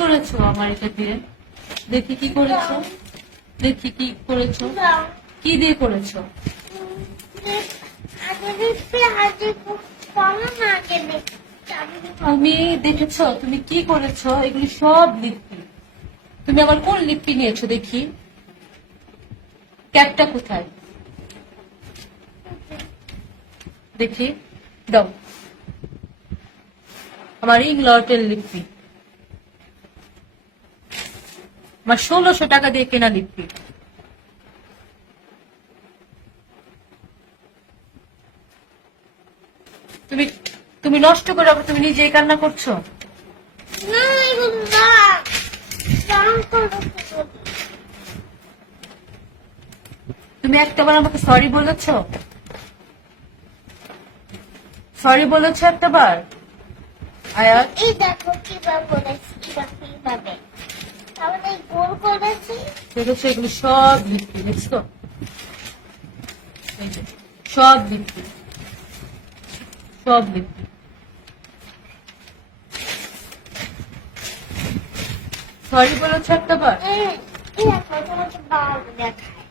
করেছো আমার এটা দিয়ে? দেখি কি করেছো, দেখি কি করেছো, কি দিয়ে করেছো? তুমি দেখেছো তুমি কি করেছো? এগুলি সব লিপি। তুমি আবার কোন লিপি নিয়েছো দেখি? ক্যাপটা কোথায় দেখি? দাও। আমার ইংলটের লিপি, আমার 1600 টাকা দিয়ে কেনা লিপি। তুমি তুমি নষ্ট করে রাখো, তুমি নিজেই কান্না করছো। তুমি একটাবার আমাকে সরি বলেছো? সরি বলেছো একটাবার আয়াত? এই দেখো কিভাবে বলেছি, কিভাবে তাহলে গোল করেছি। দেখেছো এগুলো সব লিপি, দেখছো? এই যে সব লিপি, সব লিপি। সরি বলেছো একটাবার? এই দেখো তোমাকে বাবা দেখায়।